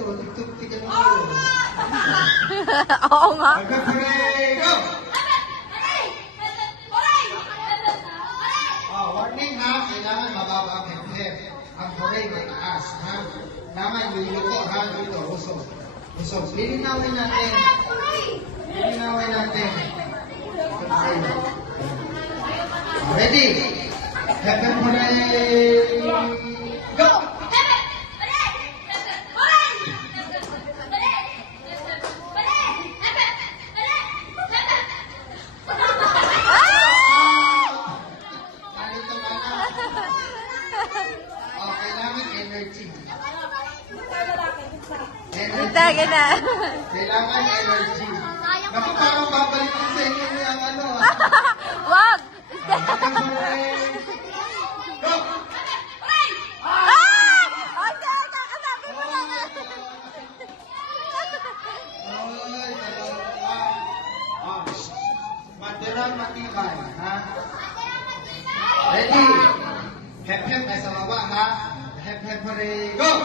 dito. Tugtog ka naman. Oo nga. Hep-hep-hooray! Go! Warning ha, kailangan mababa ang hep-hep. Ang hooray mataas ha. Naman yung yuko ha, dito, usok. Usok. Lilinawin natin. Lilinawin natin. Ready? Hep-hep-hooray! Go! Taga na. Kailangan energy. Naku, parang babalik ko sa inyo yung ano. Wag! Go! Ah! Okay, kakasabi mo lang. Ay, dalawa. Matirang matibay, ha? Ready? Hep-hep ay sa baba, ha? Hep-hep hooray, go!